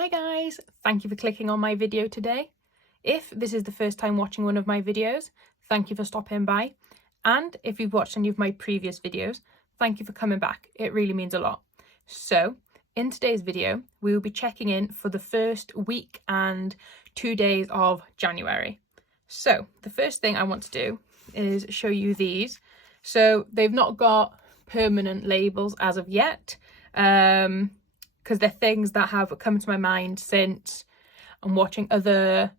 Hi guys, thank you for clicking on my video today. If this is the first time watching one of my videos, thank you for stopping by. And if you've watched any of my previous videos, thank you for coming back. It really means a lot. So in today's video, we will be checking in for the first week and 2 days of January. So the first thing I want to do is show you these. So they've not got permanent labels as of yet, because they're things that have come to my mind since I'm watching other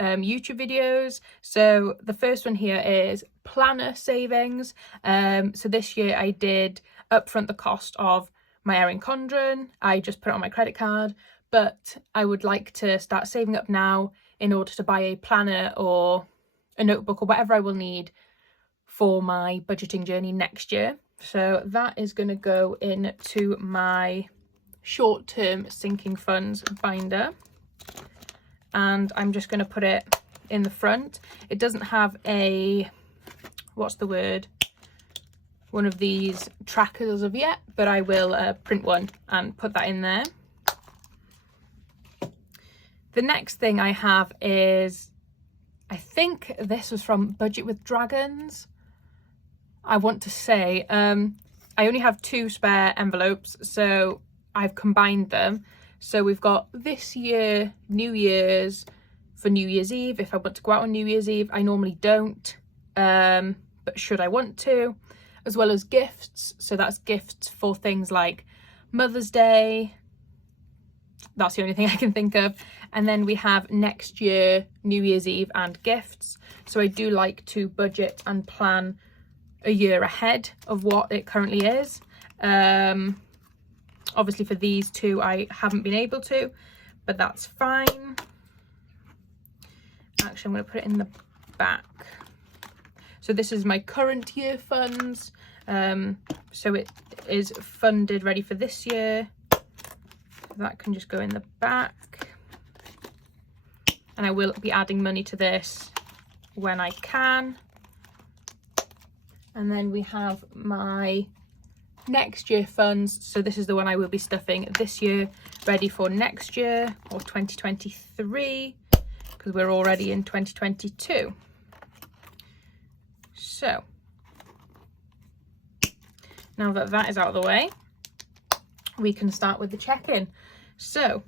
YouTube videos. So the first one here is planner savings. So this year I did upfront the cost of my Erin Condren. I just put it on my credit card, but I would like to start saving up now in order to buy a planner or a notebook or whatever I will need for my budgeting journey next year. So that is going to go into my short-term sinking funds binder, and I'm just going to put it in the front. It doesn't have a, what's the word, one of these trackers as of yet, but I will print one and put that in there. The next thing I have is, I think this was from Budget with Dragons. I want to say, I only have 2 spare envelopes, so I've combined them. So we've got this year, New Year's, for New Year's Eve. If I want to go out on New Year's Eve, I normally don't, but should I want to, as well as gifts. So that's gifts for things like Mother's Day. That's the only thing I can think of. And then we have next year, New Year's Eve and gifts. So I do like to budget and plan a year ahead of what it currently is. Obviously for these 2 I haven't been able to, but that's fine. Actually, I'm going to put it in the back. So this is my current year funds. So it is funded, ready for this year. That can just go in the back. And I will be adding money to this when I can. And then we have my next year funds. So this is the one I will be stuffing this year, ready for next year or 2023, because we're already in 2022. So now that that is out of the way, we can start with the check-in. So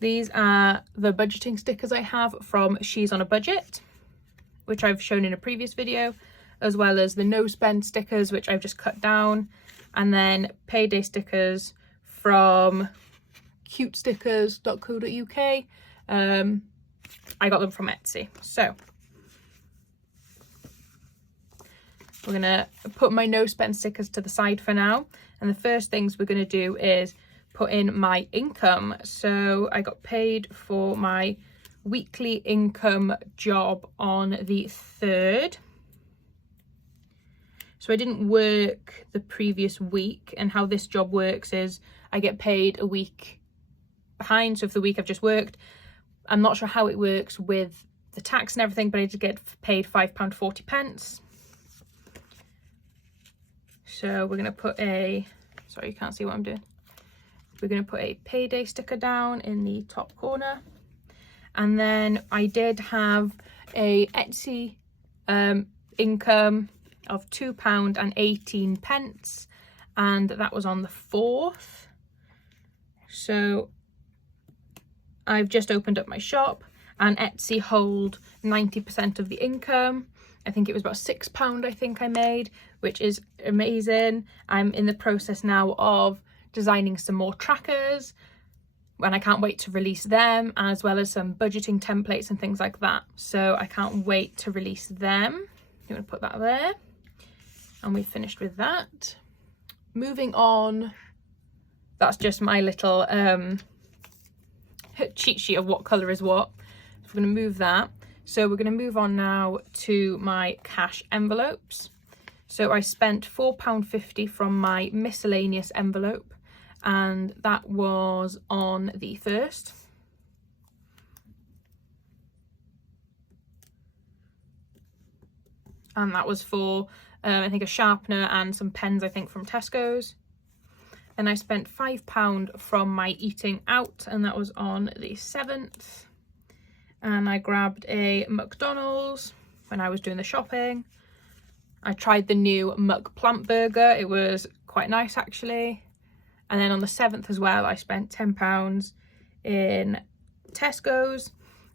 these are the budgeting stickers I have from She's on a Budget, which I've shown in a previous video, as well as the no spend stickers, which I've just cut down, and then payday stickers from cutestickers.co.uk. I got them from Etsy. So we're gonna put my no spend stickers to the side for now, and the first things we're gonna do is put in my income. So I got paid for my weekly income job on the 3rd. So I didn't work the previous week, and how this job works is I get paid a week behind. So if the week I've just worked, I'm not sure how it works with the tax and everything, but I did get paid £5.40. So we're going to put a, sorry, you can't see what I'm doing. We're going to put a payday sticker down in the top corner. And then I did have a Etsy income of £2.18, and that was on the 4th. So I've just opened up my shop, and Etsy hold 90% of the income. I think it was about £6 I think I made, which is amazing. I'm in the process now of designing some more trackers, and I can't wait to release them, as well as some budgeting templates and things like that. So I can't wait to release them. I'm going to put that there. And we've finished with that. Moving on, that's just my little cheat sheet of what colour is what. So we're going to move that. So we're going to move on now to my cash envelopes. So I spent £4.50 from my miscellaneous envelope, and that was on the 1st. And that was for I think a sharpener and some pens, I think, from Tesco's. Then I spent £5 from my eating out, and that was on the 7th. And I grabbed a McDonald's when I was doing the shopping. I tried the new Muck Plant Burger. It was quite nice actually. And then on the 7th as well, I spent £10 in Tesco's,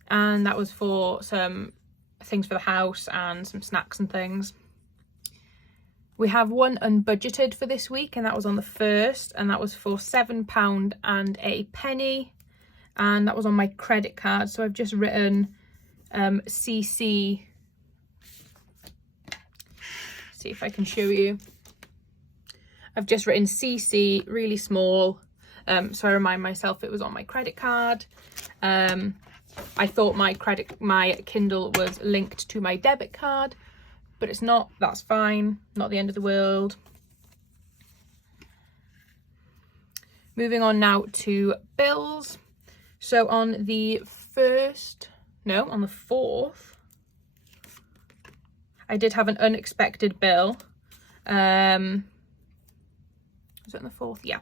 and that was for some things for the house and some snacks and things. We have one unbudgeted for this week, and that was on the 1st, and that was for £7 and a penny, and that was on my credit card. So I've just written CC. See if I can show you. I've just written CC really small, so I remind myself it was on my credit card. I thought my Kindle was linked to my debit card, but it's not. That's fine, not the end of the world. Moving on now to bills. So on the 4th, I did have an unexpected bill. Was it on the 4th? Yeah.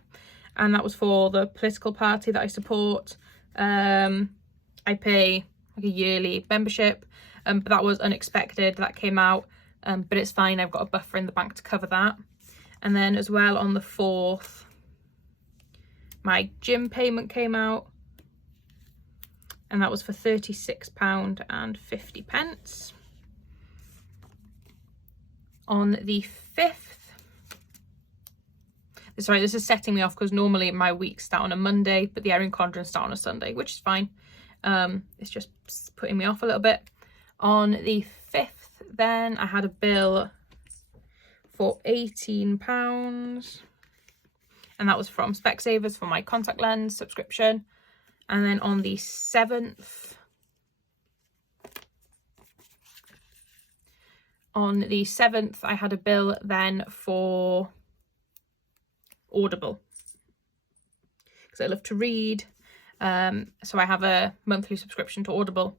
And that was for the political party that I support. I pay like a yearly membership, but that was unexpected. That came out. But it's fine, I've got a buffer in the bank to cover that. And then as well on the 4th, my gym payment came out, and that was for £36.50. On the 5th, sorry, this is setting me off because normally my weeks start on a Monday, but the Erin Condren start on a Sunday, which is fine. It's just putting me off a little bit. On the 5th, then I had a bill for £18, and that was from Specsavers for my contact lens subscription. And then on the 7th, I had a bill then for Audible, because I love to read, so I have a monthly subscription to Audible.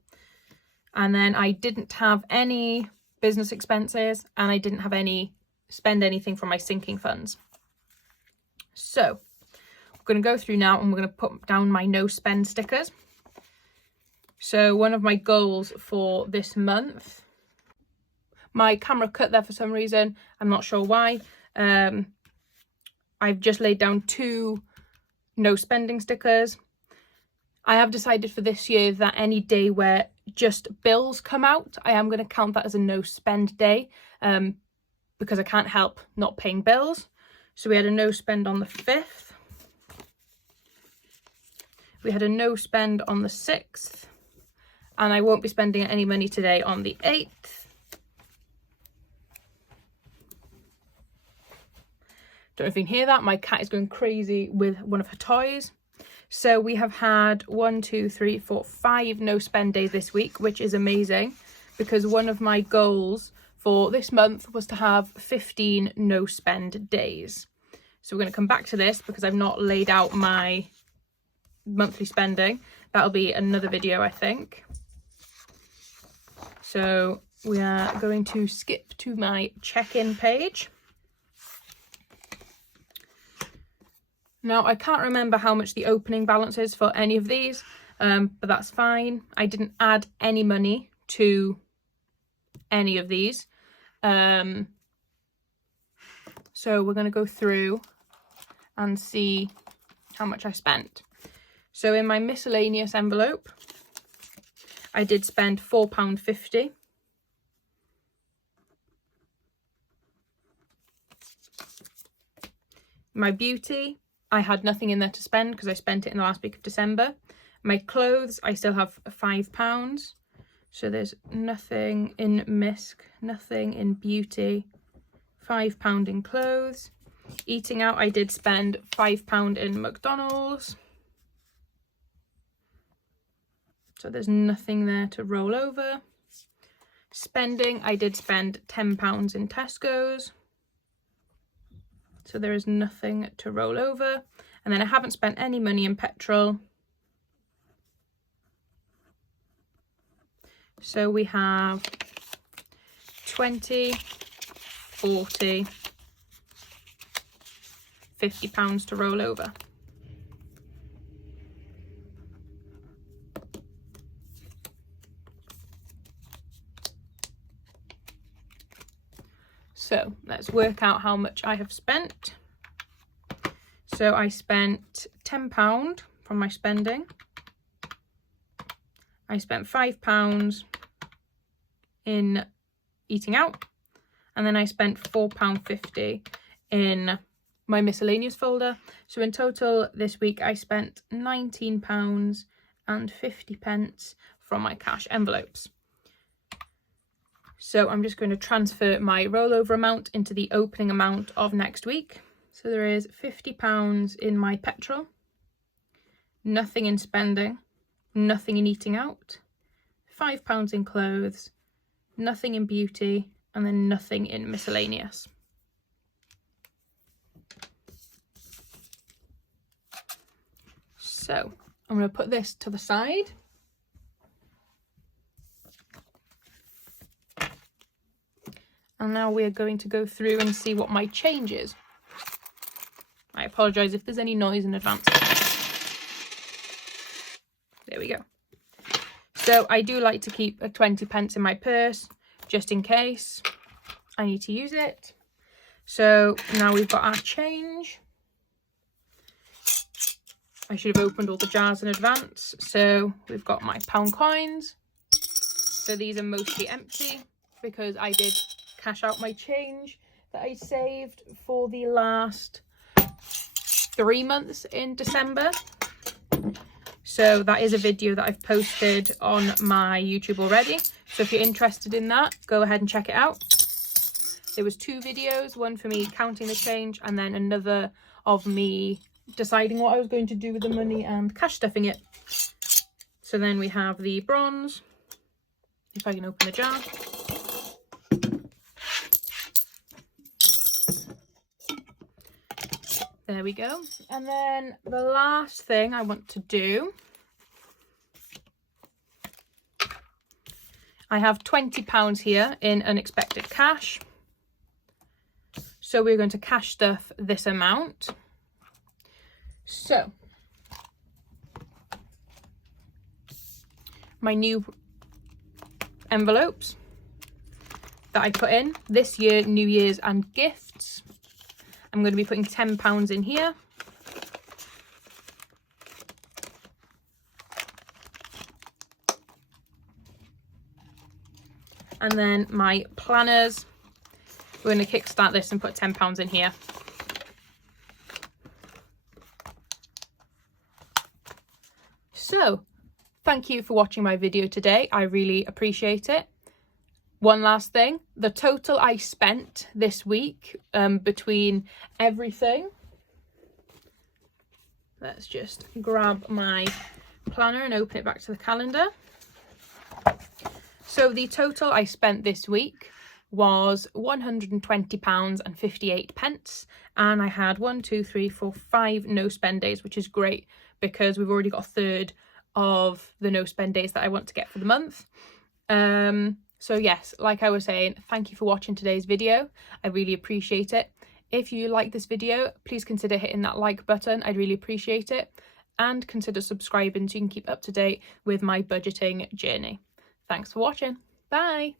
And then I didn't have any business expenses, and I didn't have spend anything from my sinking funds. So we're going to go through now, and we're going to put down my no spend stickers. So one of my goals for this month, my camera cut there for some reason, I'm not sure why. I've just laid down 2 no spending stickers. I have decided for this year that any day where just bills come out, I am going to count that as a no spend day, because I can't help not paying bills. So we had a no spend on the 5th. We had a no spend on the 6th. And I won't be spending any money today on the 8th. Don't know if you can hear that. My cat is going crazy with one of her toys. So we have had 1, 2, 3, 4, 5 no spend days this week, which is amazing, because one of my goals for this month was to have 15 no spend days. So we're going to come back to this because I've not laid out my monthly spending. That'll be another video, I think. So we are going to skip to my check-in page. Now, I can't remember how much the opening balance is for any of these, but that's fine. I didn't add any money to any of these. So we're going to go through and see how much I spent. So in my miscellaneous envelope, I did spend £4.50. My beauty, I had nothing in there to spend because I spent it in the last week of December. My clothes, I still have £5. So there's nothing in Misk, nothing in beauty, £5 in clothes. Eating out, I did spend £5 in McDonald's. So there's nothing there to roll over. Spending, I did spend £10 in Tesco's. So there is nothing to roll over. And then I haven't spent any money in petrol. So we have 20, 40, £50 to roll over. So let's work out how much I have spent. So I spent £10 from my spending. I spent £5 in eating out. And then I spent £4.50 in my miscellaneous folder. So in total this week I spent £19.50 from my cash envelopes. So I'm just going to transfer my rollover amount into the opening amount of next week. So there is £50 in my petrol, nothing in spending, nothing in eating out, £5 in clothes, nothing in beauty, and then nothing in miscellaneous. So I'm going to put this to the side. And now we're going to go through and see what my change is. I apologise if there's any noise in advance. There we go. So I do like to keep a 20p in my purse, just in case I need to use it. So now we've got our change. I should have opened all the jars in advance. So we've got my pound coins. So these are mostly empty because I did cash out my change that I saved for the last 3 months in December. So that is a video that I've posted on my YouTube already. So if you're interested in that, go ahead and check it out. There was 2 videos, one for me counting the change and then another of me deciding what I was going to do with the money and cash stuffing it. So then we have the bronze, if I can open the jar. There we go. And then the last thing I want to do, I have £20 here in unexpected cash. So we're going to cash stuff this amount. So my new envelopes that I put in this year, New Year's and gifts. I'm going to be putting £10 in here. And then my planners, we're going to kickstart this and put £10 in here. So, thank you for watching my video today. I really appreciate it. One last thing, the total I spent this week between everything. Let's just grab my planner and open it back to the calendar. So the total I spent this week was £120.58, and I had 1, 2, 3, 4, 5 no spend days, which is great because we've already got a third of the no spend days that I want to get for the month. So yes, like I was saying, thank you for watching today's video. I really appreciate it. If you like this video, please consider hitting that like button. I'd really appreciate it. And consider subscribing so you can keep up to date with my budgeting journey. Thanks for watching. Bye.